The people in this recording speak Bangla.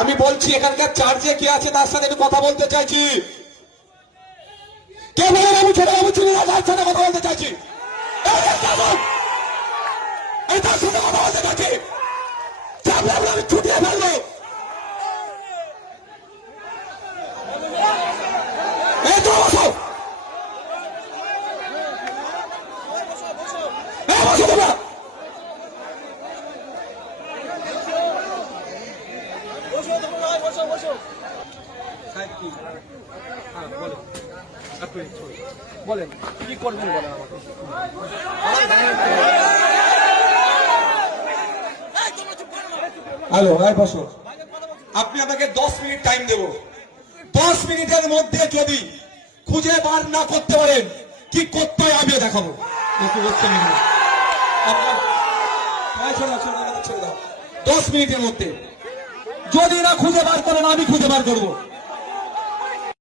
আমি বলছি এখানকার চার্জে কে আছে তার সাথে একটু কথা বলতে চাইছি। কে বলেন আমি ছোট বাবু ছিলাম, তার সাথে কথা বলতে চাইছি। তার সাথে কথা বলতে চাইছি। আমি ছুটিয়ে ফেলবো। বলেন কি করবেন বলেন আমাকে। হ্যালো, হ্যাঁ বসো। আপনি আমাকে 10 মিনিট টাইম দেব। 10 মিনিটের মধ্যে যদি খুঁজে বার না করতে পারেন কি করতে হয় আমিও দেখাবো। 10 মিনিটের মধ্যে যদি না খুঁজে বার করেন আমি খুঁজে বার করবো।